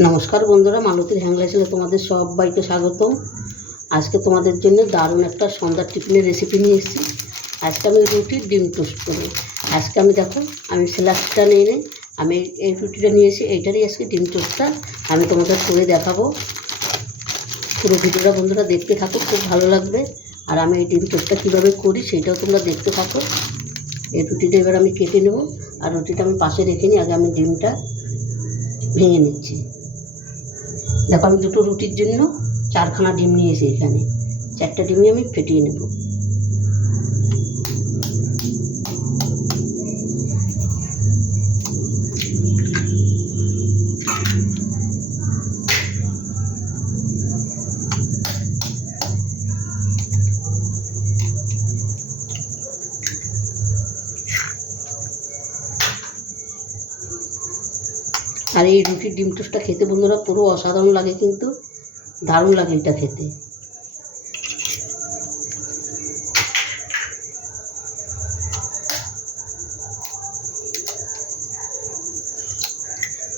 নমস্কার বন্ধুরা, মালতীর হ্যাংলাইসে তোমাদের সবাইকে স্বাগতম। আজকে তোমাদের জন্য দারুণ একটা সন্ধ্যার টিফিনের রেসিপি নিয়ে এসেছি। আজকে আমি রুটি ডিম টোস্ট করব। আজকে আমি স্যালাডটা নিয়ে নেই, আমি এই রুটিটা নিয়েছি, এইটারই আজকে ডিম টোস্টটা আমি তোমাদের করে দেখাবো। পুরো ভিডিওটা বন্ধুরা দেখতে থাকো, খুব ভালো লাগবে। আর আমি এই ডিম টোস্টটা কীভাবে করি সেটাও তোমরা দেখতে থাকো। এই রুটিটা এবার আমি কেটে নেব, আর রুটিটা আমি পাশে রেখে নিই। আগে আমি ডিমটা ভেঙে নিচ্ছি। দেখো, আমি দুটো রুটির জন্য 4খানা ডিম নিয়েছি। এখানে 4টা ডিমই আমি ফেটিয়ে নেব। আর এই রুটির ডিম টোস্টটা খেতে বন্ধুরা পুরো অসাধারণ লাগে, কিন্তু দারুণ লাগে এটা খেতে।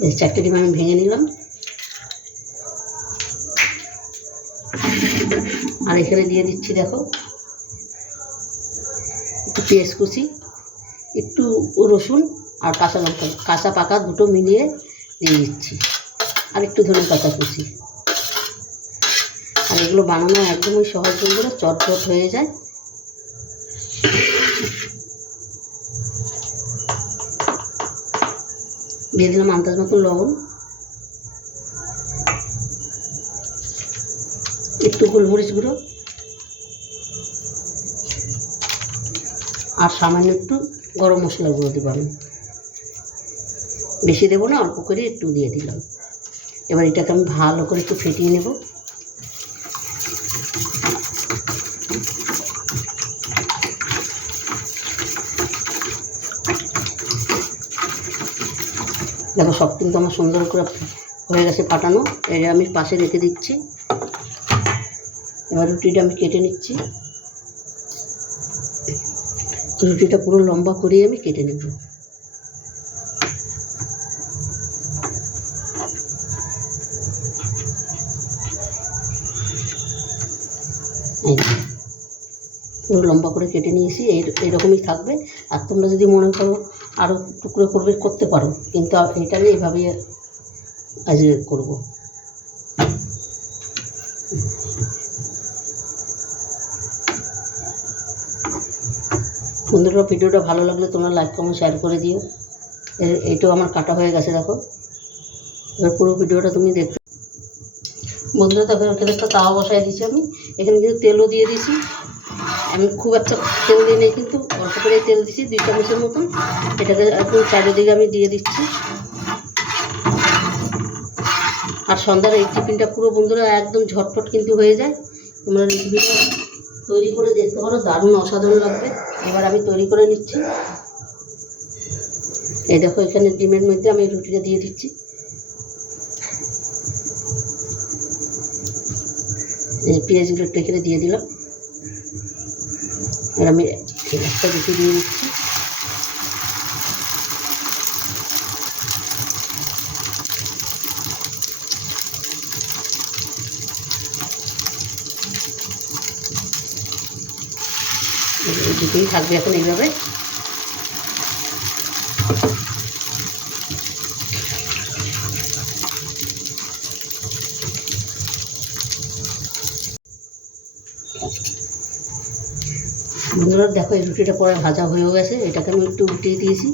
এই 4টে ডিম আমি ভেঙে নিলাম। আর এখানে দিয়ে দিচ্ছি, দেখো, একটু পেঁয়াজ কুচি, একটু রসুন আর কাঁচা লঙ্কা, কাঁচা পাকা দুটো মিলিয়ে দিয়ে দিচ্ছি, আর একটু ধনেপাতা কুচি। আর এগুলো বানানো একদমই সহজ বন্ধুরা, চটপট হয়ে যায়। দিয়ে দিলাম আন্দাজ মতো লবণ, একটু গোলমরিচ গুঁড়ো, আর সামান্য একটু গরম মশলা গুঁড়ো দেবো। আমি বেশি দেবো না, অল্প করে একটু দিয়ে দিলাম। এবার এটাকে আমি ভালো করে একটু ফেটিয়ে নেব। দেখো, সব কিন্তু আমার সুন্দর করে হয়ে গেছে ফাটানো। এটা আমি পাশে রেখে দিচ্ছি। এবার রুটিটা আমি কেটে নিচ্ছি। রুটিটা পুরো লম্বা করে আমি কেটে নেব। পুরো লম্বা করে কেটে নিয়েছি, এইরকমই থাকবে। আর তোমরা যদি মনে করো আরও টুকরো করতে পারো, কিন্তু এটা আমি এইভাবেই আজকে করব। বন্ধুরা, ভিডিওটা ভালো লাগলে তোমরা লাইক কমেন্ট শেয়ার করে দিও। এইটাও আমার কাটা হয়ে গেছে, দেখো। এবার পুরো ভিডিওটা তুমি দেখতে। বন্ধুরা, দেখো, এখানে একটা তাওয়া বসাই দিয়েছি আমি। এখানে কিন্তু তেলও দিয়ে দিয়েছি। আমি খুব একটা তেল দিই নেই, কিন্তু অল্প করে তেল দিচ্ছি, 2 চামচের মতন। এটাকে একদম চারিদিকে আমি দিয়ে দিচ্ছি। আর সন্ধ্যার এই টিফিনটা পুরো বন্ধুরা একদম ঝটপট কিন্তু হয়ে যায়। তোমরা রেসিপিটা তৈরি করে দেখতে পারো, দারুণ অসাধারণ লাগবে। এবার আমি তৈরি করে নিচ্ছি। এই দেখো, এখানে ডিমের মধ্যে আমি রুটিটা দিয়ে দিচ্ছি। এই পেঁয়াজগুলো একটু এখানে দিয়ে দিলাম। আর আমি একটা রুটি দিয়ে দিচ্ছি। দুটোই থাকবে এখন এইভাবে। বন্ধুরা, দেখো, এই রুটিটা পরে ভাজা হয়েও গেছে। এটাকে আমি একটু উল্টিয়ে দিয়েছি।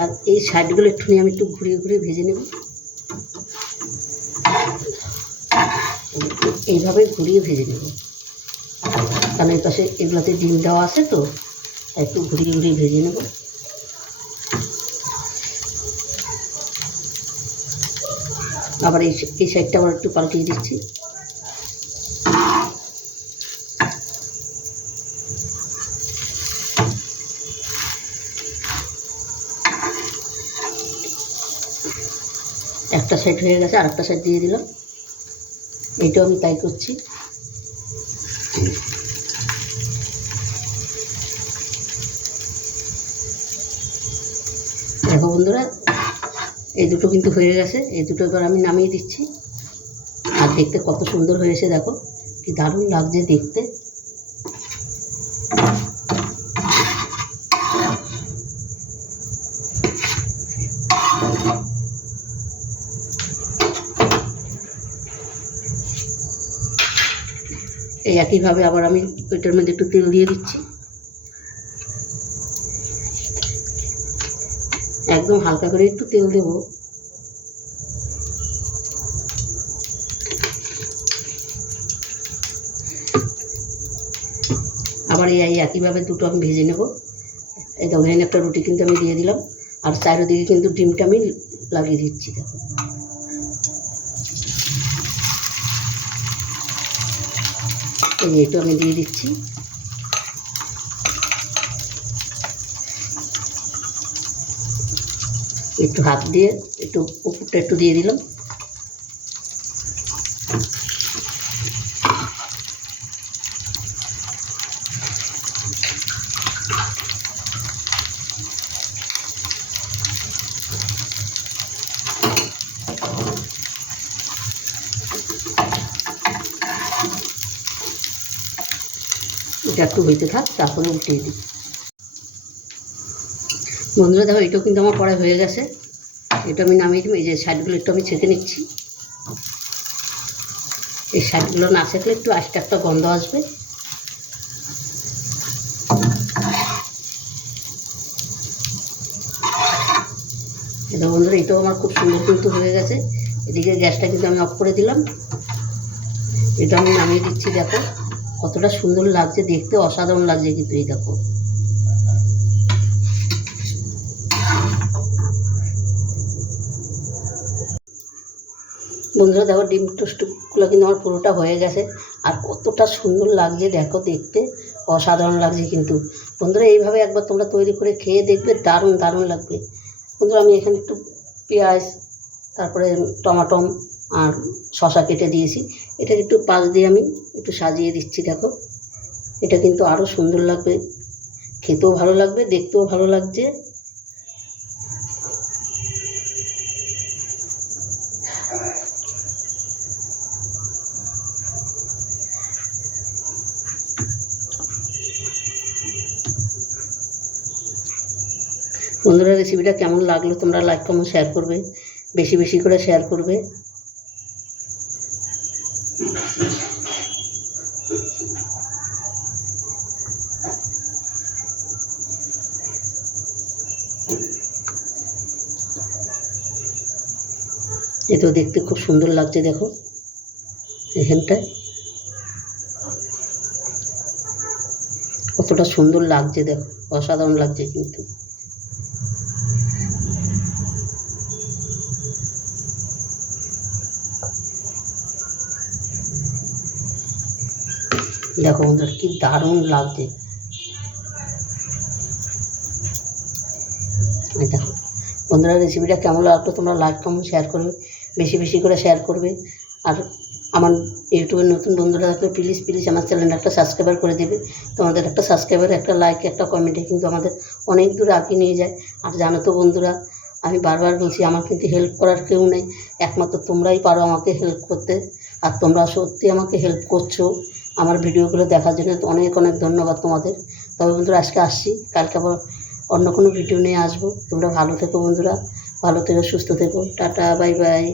আর এই সাইডগুলো একটু নিয়ে আমি একটু ঘুরিয়ে ঘুরিয়ে ভেজে নেব। এইভাবে ঘুরিয়ে ভেজে নেব, কারণ এই পাশে এগুলোতে ডিম দেওয়া আছে, তো একটু ঘুরিয়ে ঘুরিয়ে ভেজে নেব। আবার এই সাইডটা আবার একটু পাল্টিয়ে দিচ্ছি। একটা সাইড হয়ে গেছে, আর একটা সাইড দিয়ে দিলাম। এইটাও আমি তাই করছি। দেখো বন্ধুরা, এই দুটো কিন্তু হয়ে গেছে, এই দুটো এবার আমি নামিয়ে দিচ্ছি। আর দেখতে কত সুন্দর হয়েছে দেখো, কি দারুণ লাগছে দেখতে। এই একইভাবে আবার আমি ওইটার মধ্যে একটু তেল দিয়ে দিচ্ছি, একদম হালকা করে একটু তেল দেবো। আবার এই একইভাবে দুটো আমি ভেজে নেব। এই দেখো এখানে একটা রুটি কিন্তু আমি দিয়ে দিলাম, আর চারিদিকে কিন্তু ডিমটা আমি লাগিয়ে দিচ্ছি। দেখো এইটা আমি দিয়ে দিচ্ছি। একটু হাত দিয়ে একটু উপরটা একটু দিয়ে দিলাম। এটা একটু হইতে থাক, তারপরে উঠিয়ে দিই। বন্ধুরা দেখো এটাও কিন্তু আমার কড়াই হয়ে গেছে, এটা আমি নামিয়ে দিই। এই যে সাইডগুলো একটু আমি ছেঁকে নিচ্ছি। এই সাইডগুলো না ছেঁকলে একটু আস্তে একটা গন্ধ আসবে। এটা বন্ধুরা এটাও আমার খুব সুন্দর কিন্তু হয়ে গেছে। এদিকে গ্যাসটা কিন্তু আমি অফ করে দিলাম, এটা আমি নামিয়ে দিচ্ছি। দেখো কতটা সুন্দর লাগছে দেখতে, অসাধারণ লাগছে কিন্তু। এই দেখো বন্ধুরা দেখো ডিম টোস্টগুলো কিন্তু আমার পুরোটা হয়ে গেছে, আর কতটা সুন্দর লাগছে দেখো দেখতে, অসাধারণ লাগছে কিন্তু। বন্ধুরা এইভাবে একবার তোমরা তৈরি করে খেয়ে দেখবে, দারুণ দারুণ লাগবে। বন্ধুরা আমি এখানে একটু পেঁয়াজ, তারপরে টমাটো আর শসা কেটে দিয়েছি, এটা একটু পাশ দিয়ে আমি একটু সাজিয়ে দিচ্ছি। দেখো এটা কিন্তু আরও সুন্দর লাগবে, খেতেও ভালো লাগবে, দেখতেও ভালো লাগছে। বন্ধুরা রেসিপিটা কেমন লাগলো তোমরা লাইক কমেন্ট শেয়ার করবে, বেশি বেশি করে শেয়ার করবে। এটাও দেখতে খুব সুন্দর লাগছে দেখো, এখানটায় কতটা সুন্দর লাগছে দেখো, অসাধারণ লাগছে কিন্তু। দেখো বন্ধুরা কি দারুণ লাগছে। দেখো বন্ধুরা রেসিপিটা কেমন লাগলো তোমরা লাইক কমেন্ট শেয়ার করবে, বেশি বেশি করে শেয়ার করবে। আর আমার ইউটিউবের নতুন বন্ধুরা থাকলে প্লিজ প্লিজ আমার চ্যানেলটা একটা সাবস্ক্রাইবার করে দেবে। তোমাদের একটা সাবস্ক্রাইবার, একটা লাইক, একটা কমেন্টে কিন্তু আমাদের অনেক দূর এগিয়ে নিয়ে যায়। আর জানো তো বন্ধুরা, আমি বারবার বলছি আমার কিন্তু হেল্প করার কেউ নেই, একমাত্র তোমরাই পারো আমাকে হেল্প করতে। আর তোমরা সত্যি আমাকে হেল্প করছো আমার ভিডিওগুলো দেখার জন্য, অনেক অনেক ধন্যবাদ তোমাদের। তবে বন্ধুরা আজকে আসছি, কালকে আবার অন্য কোনো ভিডিও নিয়ে আসবো। তোমরা ভালো থেকো বন্ধুরা, ভালো থেকো, সুস্থ থেকো, টাটা বাই বাই।